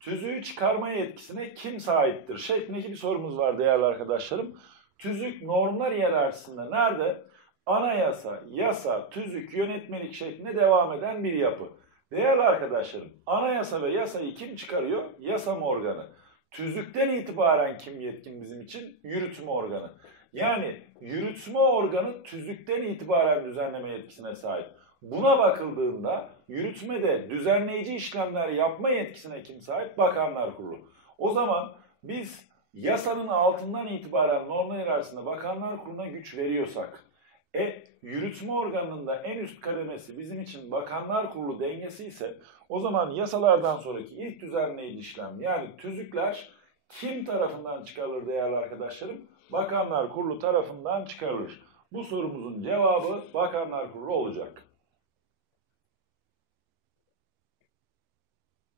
tüzüğü çıkarma yetkisine kim sahiptir? Şeklindeki bir sorumuz var değerli arkadaşlarım. Tüzük normlar hiyerarşisinde nerede? Anayasa, yasa, tüzük, yönetmelik şeklinde devam eden bir yapı. Değerli arkadaşlarım, anayasa ve yasayı kim çıkarıyor? Yasama organı. Tüzükten itibaren kim yetkin bizim için? Yürütme organı. Yani yürütme organı tüzükten itibaren düzenleme yetkisine sahip. Buna bakıldığında yürütmede düzenleyici işlemler yapma yetkisine kim sahip? Bakanlar Kurulu. O zaman biz yasanın altından itibaren normlar hiyerarşisinde Bakanlar Kurulu'na güç veriyorsak, e yürütme organının da en üst kademesi bizim için Bakanlar Kurulu dengesi ise o zaman yasalardan sonraki ilk düzenleyici işlem yani tüzükler kim tarafından çıkarılır değerli arkadaşlarım? Bakanlar Kurulu tarafından çıkarılır. Bu sorumuzun cevabı Bakanlar Kurulu olacak.